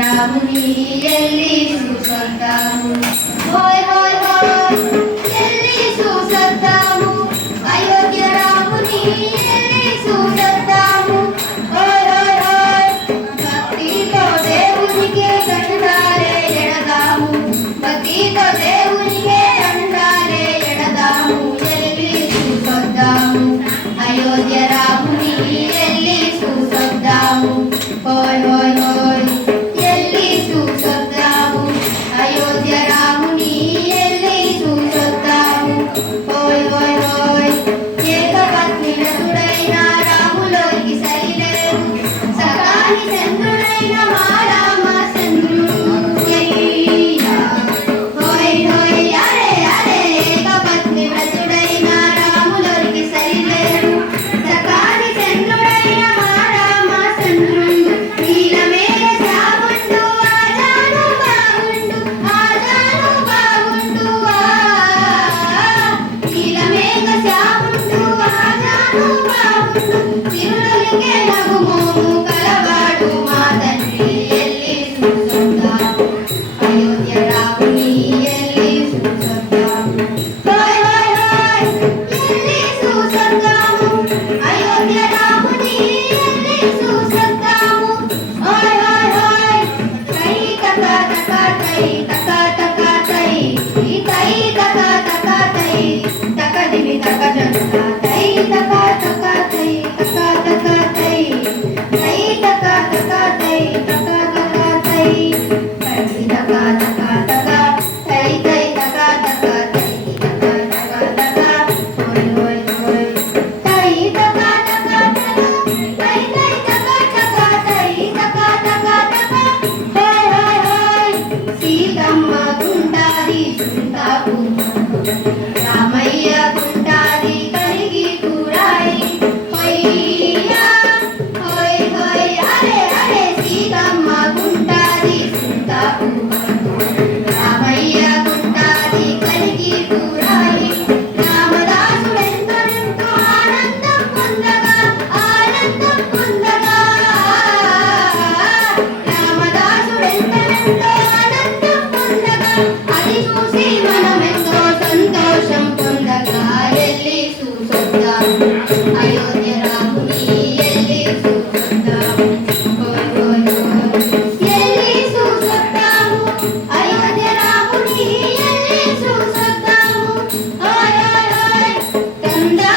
రాముని ఎల్లి చూసొద్దాము హోయ్ హోయ్ హోయ్ ఎల్లి చూసొద్దాము అయోధ్య రాముని ఎల్లి చూసొద్దాము హోయ్ హోయ్ హోయ్ భక్తితో దేవునికి దండాలే ఎడదాము భక్తితో దేవునికి దండాలే ఎడదాము ఎల్లి చూసొద్దాము అయోధ్య రాముని ఎల్లి చూసొద్దాము హోయ్ హోయ్ హోయ్ ఎల్లి చూసొద్దాము అయోధ్య రాముని ఎల్లి చూసొద్దాము హోయ్ హోయ్ హోయ్ ఏకపత్ని నటుడైన రాములోకి సరిలేరు సకాని చంద్రుడైన మా రామ చంద్రుడు హోయ్ హోయ్ అరే అరే ఏకపత్ని నటుడైన రాములోకి సరిలేరు సకాని చంద్రుడైన మా రామ చంద్రుడు నీలమేఘ శ్యాముండు ఆజాను బాగుండు నీలమేఘ శ్యాముండు ఆజాను బాగుండు తిరులకే నగుమోము కలవాడు మా తండ్రి ఎల్లి చూసొద్దాము అయోధ్య రాముని ఎల్లి చూసొద్దాము హోయ్ హోయ్ హోయ్ ఎల్లి చూసొద్దాము అయోధ్య రాముని ఎల్లి చూసొద్దాము హోయ్ హోయ్ హోయ్ కై తక తక తై తక తక తై ఈ తై తక తక తై తక దిమి తక జంట తై తక తక తై తక తక తై తై తక తక తై తక తక తై తై తక తక తక తై తై తక తక తై తక తక తక హోయ్ హోయ్ హోయ్ తై తక తక తక తై తై తక తక తై తక తక తక హోయ్ హోయ్ హోయ్ సీతమ్మ గుండారి చింతాకు రామయ్య గుండారి కలిగి కూడాయి హొయ్యా హోయ్ హోయ్ అరే అరే సీతమ్మ గుండారి చింతాకు రామయ్య గుండారి కలిగి కూడాయి రామదాసుడెంతనెంతో ఆనందం పొందగా రామదాసుడెంతనెంతో ఆనందం పొందగా అది చూసి మనమెంతో సంతోషం పొందగా ఎల్లి చూసొద్దాము అయోధ్య రాముని ఎల్లి చూసొద్దాము హోయ్ హోయ్ హోయ్ ఎల్లి చూసొద్దాము అయోధ్య రాముని ఎల్లి చూసొద్దాము హోయ్ హోయ్ హోయ్ తందానే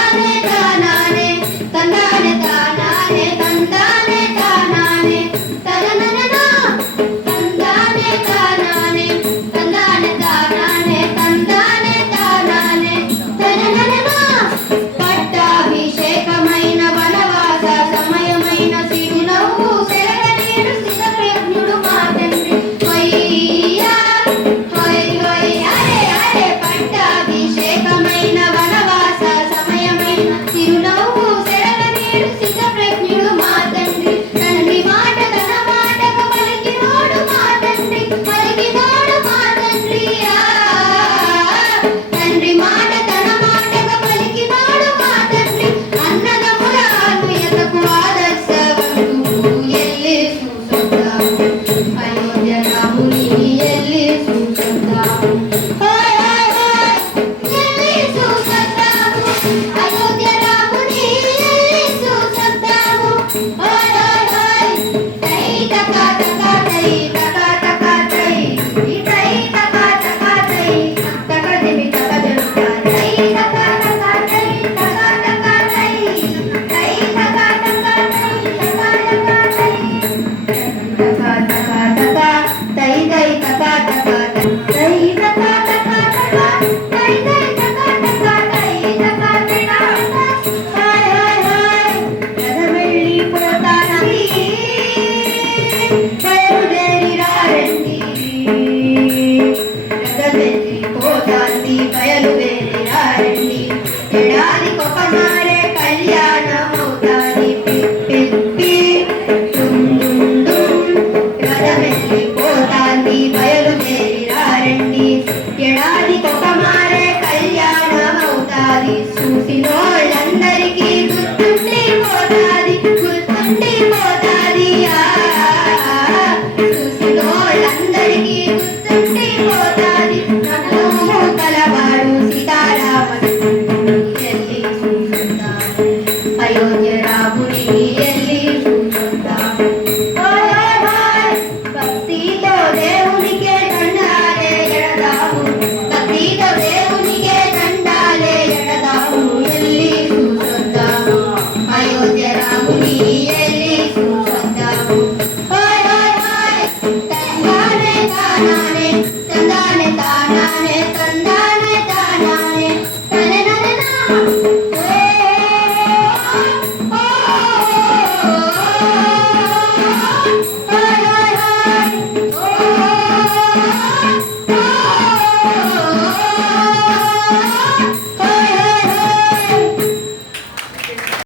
తానానే తందానే తానానే తందానే తానానే తననననా తందానే తానానే తందానే తానానే తందానే తానానే తననననా పట్టాభిషేకమైన వనవాస సమయమైన సిరునవ్వు శరణీయుడు స్థితప్రజ్ఞుడు మా తండ్రి హొయ్యా హొయ్ హొయ్ అరే అరే పట్టాభిషేకమైన వనవాస సమయమైన సిరునవ్వు శరణీయుడు స్థితప్రజ్ఞుడు మా తండ్రి తండ్రి మాట తన మాటకు పలికినోడు మా తండ్రి పలికినోడు మా తండ్రి తండ్రి మాట తన మాటకు పలికినోడు మా తండ్రి అన్నదమ్ముల ఆత్మీయతకు ఆదర్శవంతుడు ఎల్లి చూసొద్దాము అయోధ్య రాముని ఎల్లి చూసొద్దాము హోయ్ హోయ్ హోయ్ ఎల్లి చూసొద్దాము అయోధ్య రాముని ఎల్లి చూసొద్దాము హోయ్ హోయ్ హోయ్ తై తక